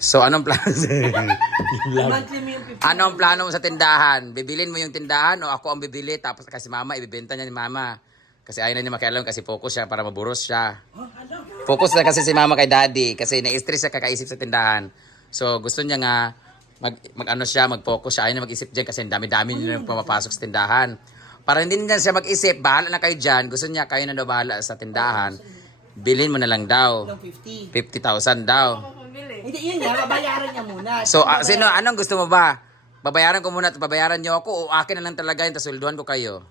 So, anong plano? 50. anong plano mo sa tindahan? Bibilin mo yung tindahan o ako ang bibili tapos kasi mama, ibibenta niya ni mama. Kasi ayaw na niya makialam kasi focus siya para maburos siya. Focus na kasi si mama kay daddy kasi na-stress siya kakaisip sa tindahan. So, gusto niya nga mag, mag ano siya, mag-focus siya. Ayaw na mag-isip dyan kasi ang dami-dami niya pumapasok sa tindahan. Para hindi na siya mag-isip, bahala na kayo dyan. Gusto niya kayo na daw bahala sa tindahan. Bilhin mo na lang daw. Ng 50. 50,000 daw. Hindi, yun nga, babayaran niya muna. So, ah, sino, anong gusto mo ba? Babayaran ko muna at babayaran niyo ako o akin na lang talaga yun, tapos sulduhan ko kayo?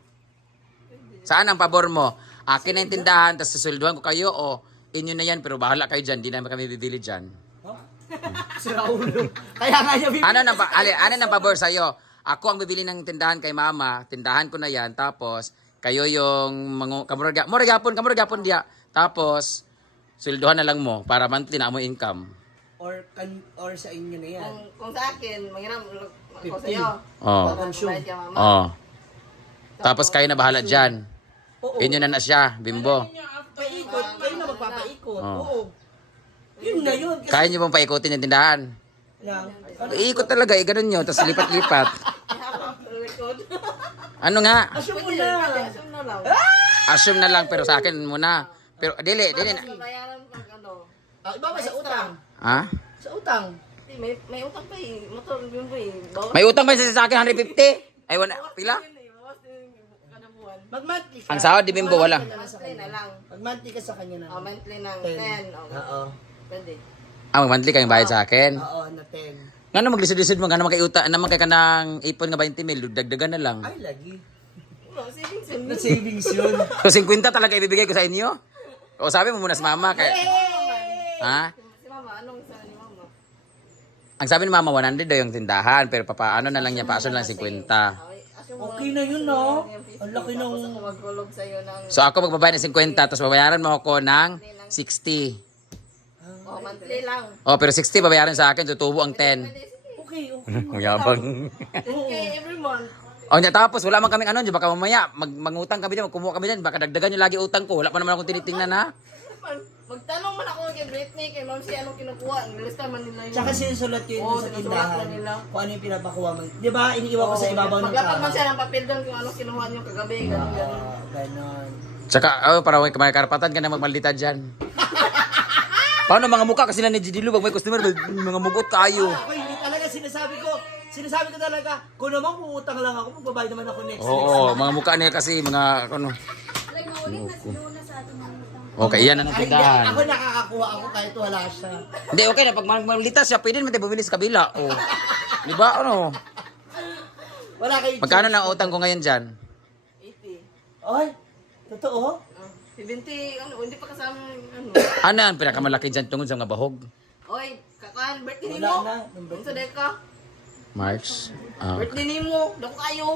Saan ang pabor mo? Akin na yung tindahan, tapos susulduhan ko kayo o inyo na yan, pero bahala kayo dyan, di naman kami bibili dyan. Si Raulo. Kaya nga niya bibili. Ano nang pa, ali, ano nang pabor sa'yo? Ako ang bibili ng tindahan kay mama, tindahan ko na yan, tapos kayo yung mga kamurag kamuragapon, kamuragapon diya. Tapos sulduhan na lang mo para monthly na mo income. Or, kan, or sa inyo na yan. Kung, kung sa akin, mangiram ako 50. sa'yo. Oh. Consume. Bayad ka, mama. Oh. Tapos kayo na bahala dyan. Oo. Inyo na na siya, bimbo. Paikot. Kayo na magpapaikot. Oo. Oo. Yun na yun. Kasi Kaya nyo bang paikutin yung tindahan? lang. Iikot talaga, eh, ganun nyo, tapos lipat-lipat. Record. Ano nga? Assume mo Pwede, na. pwede, assume na lang. Assume na lang, pero sa akin muna. Pero, dili, dili na. Bayaran ano. Ah, iba ba sa utang? Ha? Sa utang. Hindi, May, may utang pa eh. Motor yun pa eh. Bawas May utang ba siya sa akin, 150? Ay, wala, pila? yun eh. Bawas din yung kada buwan. Mag-monthly ka. Ang sahod, di bimbo, wala. Monthly na lang. Mag-monthly ka sa kanya na. Oh, monthly ng Ten. 10. Oh, Oo. pwede. Ah, mag-monthly kayong bayad sa akin. Oo, na 10. Nga naman, maglisod-lisod mo, nga naman kayo uta, naman kayo ka ng ipon nga 20 mil, dagdagan na lang. Ay, lagi. Savings yun. Na savings yun. So, 50 talaga ibibigay ko sa inyo? O sabi mo muna sa mama, kaya, ha? Si mama, anong sa ni mama? Ang sabi ni mama, 100 daw yung tindahan, pero papaano na lang niya, paso lang 50. Okay, na yun, no? Ang laki ng... Magkulog sa'yo ng So, ako magbabayad ng 50, tapos babayaran mo ako ng 60. oh, monthly lang. Oh, pero 60 babayaran sa akin, tutubo ang 10. Pwede, sige. Okay, okay. Ang yabang. Okay, every month. O niya, tapos wala man kaming ano, baka mamaya, mag mangutang kami din, magkumuha kami din, baka dagdagan niyo lagi utang ko. Wala pa naman akong tinitingnan ha. Magtanong man ako kay Britney, kay Ma'am si anong kinukuha. Nilista man nila yun. Tsaka sinusulat ko yun Oo, sa sinusulat tindahan. ko nila. Kung ano yung pinapakuha mo. Di ba, iniiwan ko sa ibabaw ng Maglapat man siya ng papel doon kung anong kinuha niyo kagabi. Ganun, ganun. Ah, ganon. Tsaka, oh, para may karapatan ka na magmaldita dyan. Paano mga mukha kasi na ni Gidilu, pag may customer, mga mugot kayo. Ako, hindi talaga sinasabi ko. Sinasabi ko talaga, kung naman puutang lang ako, magbabayad naman ako next Oo, mga mukha niya kasi, mga, ano. Okay, yan ang Ay, hindi, tindahan. ako nakakakuha ako kahit wala siya. Hindi, okay na. Pag magmaldita siya, pwede naman tayo bumili sa kabila. Oh. Di ba, ano? Wala kayo. Magkano na ang utang ko ngayon dyan? 80. Ay, totoo? Ah, 70, ano, hindi pa kasama yung ano. Ano ang pinakamalaki dyan tungkol sa mga bahog? Oy, kakaan, birthday Wala mo. na. Yung Kung sa deka, March? Ah. birthday ni mo, dako kayo.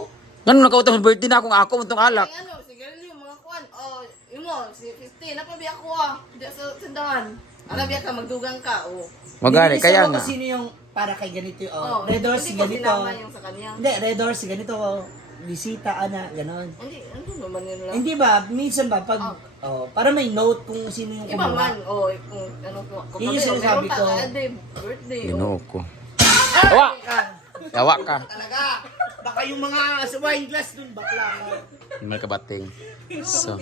Ganun nakautang sa birthday na akong ako, itong alak. Ay ano, sigarilyo, mga kuwan. Oh, mo, si 50, napabiya ko ah. Diya sa tindahan. Ano biya ka, magdugang ka, oh. Magani, Nilista kaya ko nga. kung sino yung para kay ganito. Oh, Oh, Red Doors, hindi ko ganito. sinama yung sa kanya. Hindi, Red Doors, ganito. Bisita, ana, ganon. Hindi, ano naman yun lang. Hindi ba, minsan ba, pag, oh, para may note kung sino yung Iba man, oh, kung ano ko. Kung Yun yung kami, oh, sinasabi meron ko. ka, birthday, oh. Ginoo ko. Yawa! Yawa ka. Talaga, baka yung mga sa wine glass dun, bakla. Hindi man kabating. So.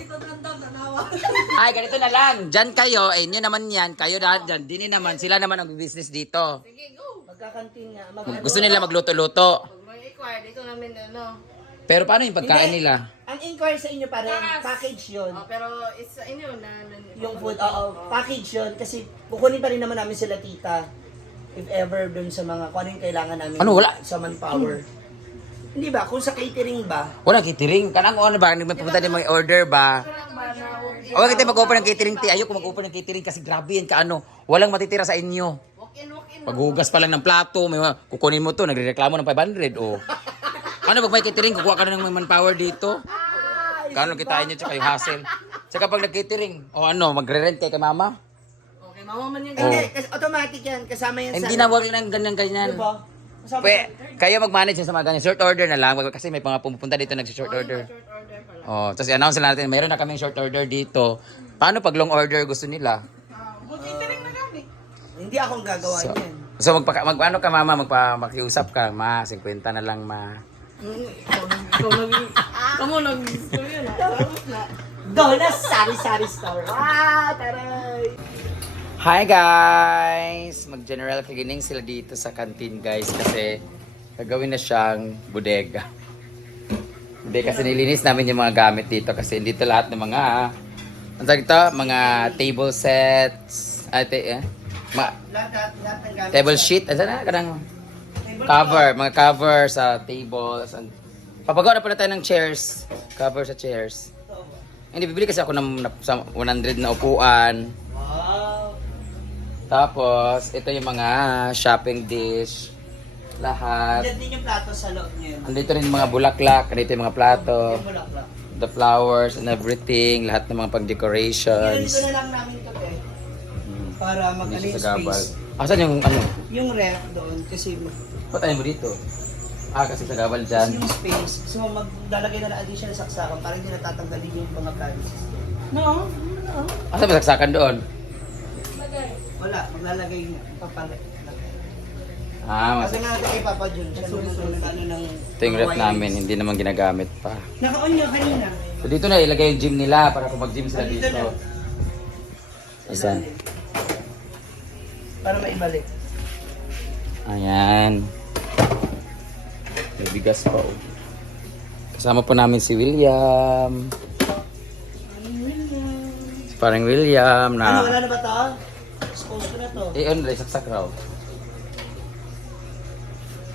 Ay, ganito na lang. Diyan kayo, eh, inyo naman yan. Kayo na dyan. Dini naman. Sila naman ang business dito. Sige, go. Magkakantin nga. Mag Gusto nila magluto-luto. Acquire, dito namin, ano. Pero paano yung pagkain Hindi. nila? Ang inquire sa inyo pa rin, package yun. Oh, pero it's sa inyo na, na- Yung food, oo, package yun. Kasi kukunin pa rin naman namin sila tita. If ever dun sa mga, kung ano yung kailangan namin. Ano, wala? Sa manpower. Hindi ba? Kung sa catering ba? Walang catering. Kanang ano ba? May pupunta din mga order ba? O kita mag-open ng catering. Ti. Ayoko mag-open ng catering kasi grabe yan kaano. Walang matitira sa inyo. Paghugas pa lang ng plato, may mga- kukunin mo to, nagrereklamo ng 500, oh. Ano pag may catering, kukuha ka na ng manpower dito? Kano kitain nyo, tsaka yung hassle. Tsaka pag nag-catering, o ano, magre-rent kay kay mama? Okay, mama man yung Oh. Hindi, kasi automatic yan. Kasama yan sa... Hindi na, wag lang ganyan-ganyan. Diba? Pwe, kayo mag-manage sa mga ganyan. Short order na lang, wag- kasi may mga pumupunta dito nag-short order. short order pala. Oh, tapos i-announce na natin, mayroon na kaming short order dito. Paano pag long order gusto nila? Mag-catering na kami. Hindi akong gagawa So- niyan. So magpa magpaano ka mama magpa makiusap ka ma 50 na lang ma. Mm, Ikaw nag... Ikaw nag... Na. Go na sari-sari store. Ah, taray! Hi guys! Mag-general cleaning sila dito sa canteen guys kasi gagawin na siyang bodega. Hindi kasi nilinis namin yung mga gamit dito kasi dito lahat ng mga ano tawag ito? Mga table sets, ate eh, ma, table sheet, ano na, kanang cover, mga cover sa tables. and- Papagawa na pala tayo ng chairs. Cover sa chairs. Hindi, bibili kasi ako ng na- sa 100 na upuan. Tapos, ito yung mga shopping dish. Lahat. Diyan din yung plato sa loob niya. Andito rin yung mga bulaklak. Andito yung mga plato. Yung bulaklak. The flowers and everything. Lahat ng mga Ganito pang-decorations. na lang namin ito eh. Para mag Hindi siya yung sa gabal. space. Asan yung ano? Yung ref doon kasi Ba't ayaw mo dito? Ah, kasi sa gabal kasi dyan. yung space. So maglalagay na ng additional saksakan para hindi natatanggalin yung mga privacy. No, no. Asan ba saksakan doon? Wala, maglalagay niya. Papalit. Ah, mas Kasi nga kay Papa John, siya naman ano ng... ito yung rep namin. Hindi naman ginagamit pa. Naka-on niya kanina. So dito na ilagay yung gym nila para kung mag-gym sila Dito dito. na. Asan? Para maibalik. Ayan. May bigas pa. Oh. Kasama po namin si William. Si parang William Ano, na... wala na ba to? To. Eh, ano saksak raw.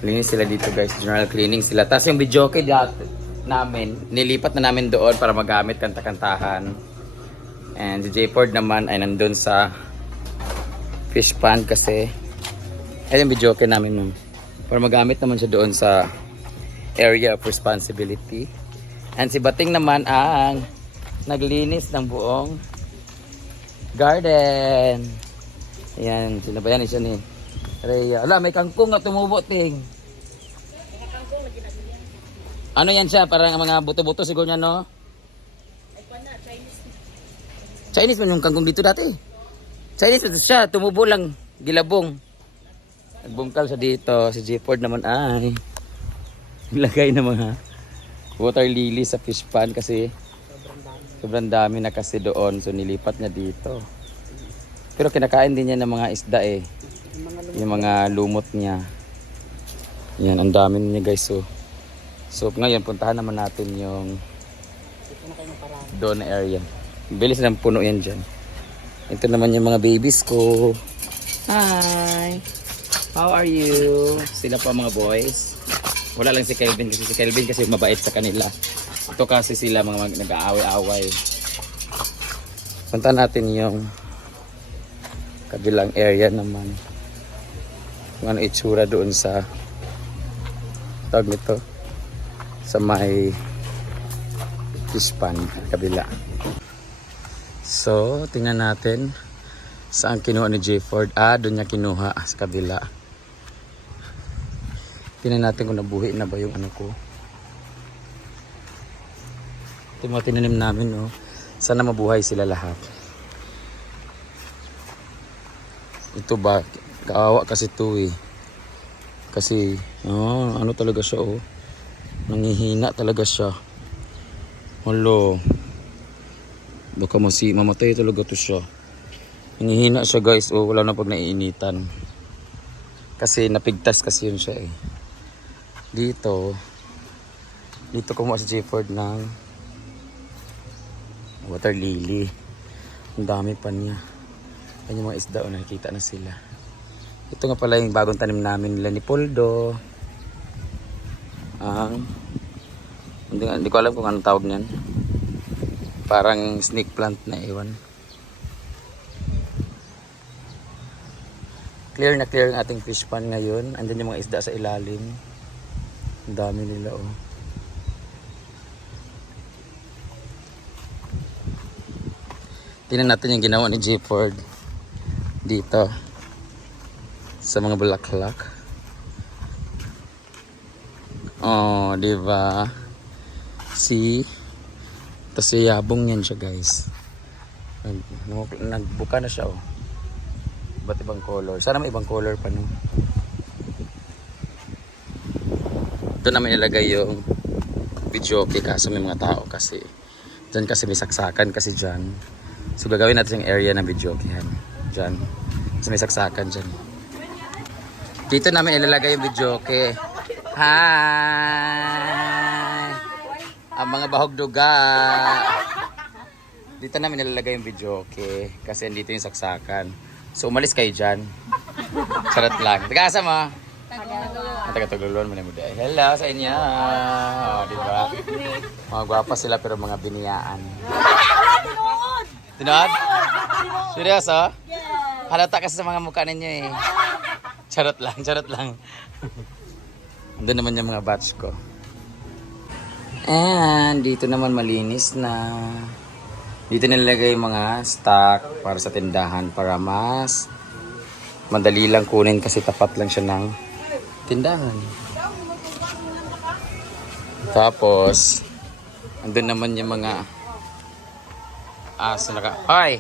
Linis sila dito guys. General cleaning sila. Tapos yung video kay dati namin, nilipat na namin doon para magamit kanta-kantahan. And si J Ford naman ay nandun sa fish pond kasi ay yung video kay namin nun. Para magamit naman siya doon sa area of responsibility. And si Bating naman ang naglinis ng buong garden. Ayan, sinabayan siya ni Rhea. Ala, may kangkong na tumubo, ting. Ano yan siya? Parang mga buto-buto siguro niya, no? Chinese man yung kangkong dito dati. Chinese man siya, tumubo lang, gilabong. Nagbungkal siya dito. Si J. Ford naman ay ilagay ng mga water lily sa fish pan kasi sobrang dami na kasi doon. So nilipat niya dito. Pero kinakain din niya ng mga isda eh. Yung mga lumot niya. Yan, ang dami niya guys. So, so ngayon puntahan naman natin yung doon area. Bilis ng puno yan dyan. Ito naman yung mga babies ko. Hi! How are you? Sila pa mga boys. Wala lang si Kelvin kasi si Kelvin kasi mabait sa kanila. Ito kasi sila mga nag-aaway-away. Punta natin yung kabilang area naman. Kung ano itsura doon sa tawag nito sa may fish pond kabila. So, tingnan natin saan kinuha ni J. Ah, doon niya kinuha sa kabila. Tingnan natin kung nabuhi na ba yung ano ko. Ito mga tinanim namin, no. Sana mabuhay sila lahat. Ito ba? Kaawa kasi ito eh. Kasi, oh, ano talaga siya oh. Nangihina talaga siya. Hello. Baka masi mamatay talaga to siya. Nangihina siya guys. Oh, wala na pag naiinitan. Kasi napigtas kasi yun siya eh. Dito, dito kumuha si Jefford ng water lily. Ang dami pa niya. Yan yung mga isda o nakikita na sila. Ito nga pala yung bagong tanim namin nila ni Poldo. Ang hindi, nga- hindi ko alam kung anong tawag niyan. Parang snake plant na iwan. Clear na clear ang ating fish pond ngayon. Andyan yung mga isda sa ilalim. Ang dami nila oh. Tingnan natin yung ginawa ni J. Dito sa mga bulaklak. Oh, di ba? Si Tapos yabong yan siya, guys. Nag, nagbuka na siya, oh. Ba't ibang color? Sana may ibang color pa no? Doon namin ilagay yung video okay kaso may mga tao kasi. Diyan kasi may saksakan kasi dyan. So gagawin natin yung area ng video okay Dyan. Kasi may saksakan dyan. Dito namin ilalagay yung video okay. Hi! Ang mga bahog duga. Dito namin nilalagay yung video okay. Kasi andito yung saksakan. So umalis kayo dyan. Charot lang. Tagasa mo. Ang taga-tugulon mo na mo dahil. Hello sa inyo. Oh, di ba? Mga gwapa sila pero mga biniyaan. Tinood? Seryoso? Halata kasi sa mga mukha ninyo eh. Charot lang, charot lang. Doon naman yung mga batch ko. And dito naman malinis na. Dito nilalagay yung mga stock para sa tindahan para mas madali lang kunin kasi tapat lang siya ng tindahan. Tapos, andun naman yung mga aso na ka. Hoy!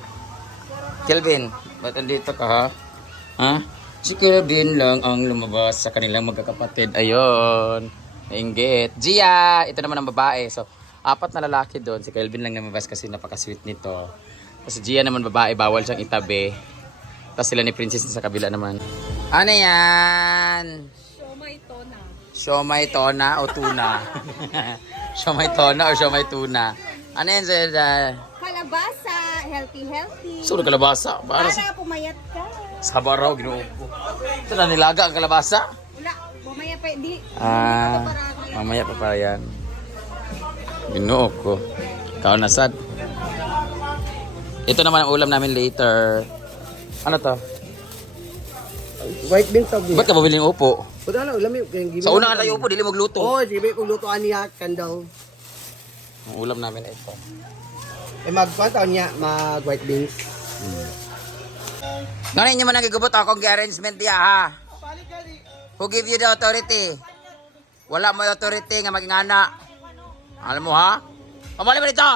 Kelvin, ba't andito ka ha? Ha? Si Kelvin lang ang lumabas sa kanilang magkakapatid. Ayun. Nainggit. Gia! Ito naman ang babae. So, apat na lalaki doon. Si Kelvin lang lumabas kasi napaka-sweet nito. Tapos si Gia naman babae, bawal siyang itabi. Tapos sila ni Princess sa kabila naman. Ano yan? Siomay tona o tuna? Siomay tona o siomay tuna? Ano yan sa... Kalabasa, healthy, healthy. Suro kalabasa? Para sa... Para pumayat ka. Sa baraw, ginoo ko. Ito na nilaga ang kalabasa? Wala, pumaya pa, di. Ah, mamaya pa para yan. Ginoo ko. Na sad. Ito naman ang ulam namin later. Ano to? White beans tawag Ba't ka bumili ng upo? Puta na, ulam yung Sa una nga tayo upo, dili magluto. Oo, oh, sibi kung lutoan niya, kandal. Ang ulam namin ay ito. Eh, magkuhan taon niya, mag white beans. Ngayon nyo man nagigubot akong arrangement diya ha. Who give you the authority? Wala mo authority nga maging anak. Alam mo ha? Pamali mo dito!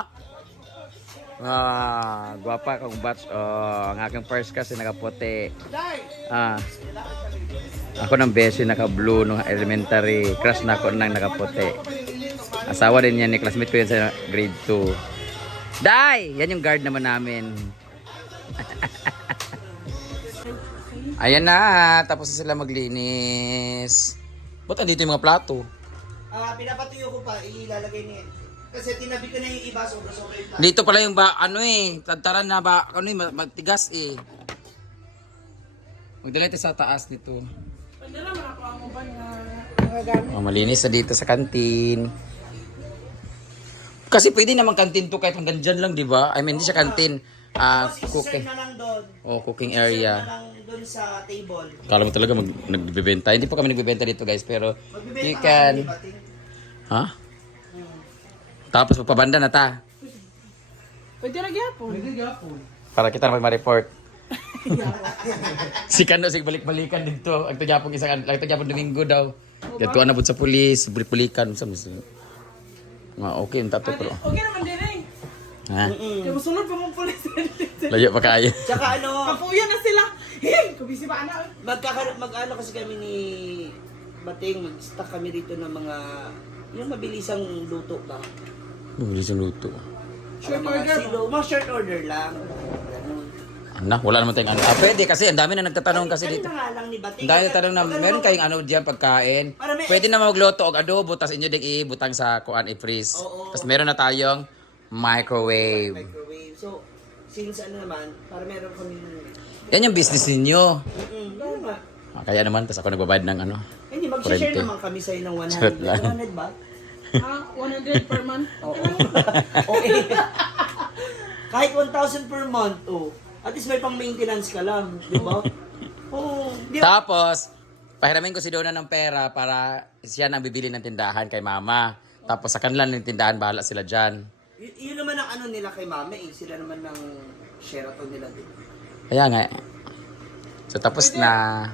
Ah, gwapa kong batch. Oh, ang aking first kasi nakaputi. Ah. Ako ng beshi naka-blue nung elementary. Crush na ako nang nakaputi. Asawa din yan ni classmate ko yan sa grade 2. Dai! Yan yung guard naman namin. Ayan na, tapos na sila maglinis. Ba't andito yung mga plato? Ah, pinapatuyo ko pa, ilalagay ni kasi tinabi ko na yung iba, sobra-sobra yung. Dito pala yung ba, ano eh, tantaran na ba, ano eh, ma- magtigas eh. Magdala tayo sa taas dito. Oh, malinis na dito sa kantin. Kasi pwede naman kantin to kahit hanggang dyan lang, di ba? I mean, hindi siya kantin. Ah, cooking. na lang doon. Oh, cooking area. na lang doon sa table. Kala mo talaga mag nagbebenta. Hindi po kami nagbebenta dito guys, pero Magbibenta you ka, can... di ba, Ting? Ha? Tapos magpabanda na ta. Pwede na gyapon. Para kita na mag-report. si Kano, sig balik-balikan dito. Ang tagyapong isang, ang tagyapong Domingo daw. Dito na po sa pulis, balik-balikan. Sa mas, mga okay, yung tato pero. Okay naman din eh. Ha? Kaya masunod pa mong pulis. Layo pa kaya. Tsaka ano, Kapuyan na sila. Hey, kubisi ba anak? magkaka mag-ano kasi kami ni Bating, mag-stock kami dito ng mga yung mabilisang luto ba? Bilis yung luto. Short order Silo, mga short order lang. Anak, wala naman tayong ano. Ah, pwede kasi ang dami na nagtatanong kasi dito. Kanina nga lang ni Bating. Dahil tanong na, meron kayong ano diyan pagkain. Pwede na magluto og adobo tapos inyo ding ibutang sa kuan i-freeze. Oo. Tapos meron na tayong microwave. microwave. So, since ano naman, para meron kami Yan yung business ninyo. Ah, Kaya naman, tapos ako nagbabayad ng ano. Hindi, mag-share Kurente. naman kami sa'yo ng Charot 100. lang. 100 ba? Ah, 100 per month. Okay. Kahit 1,000 per month, oh. At least may pang maintenance ka lang, di ba? Oo. Di ba? Tapos, pahiramin ko si Donna ng pera para siya nang bibili ng tindahan kay mama. Tapos sa kanila ng tindahan, bahala sila dyan. Y- yun naman ang ano nila kay mama eh. Sila naman ng Sheraton nila din. Kaya nga. eh. So tapos na.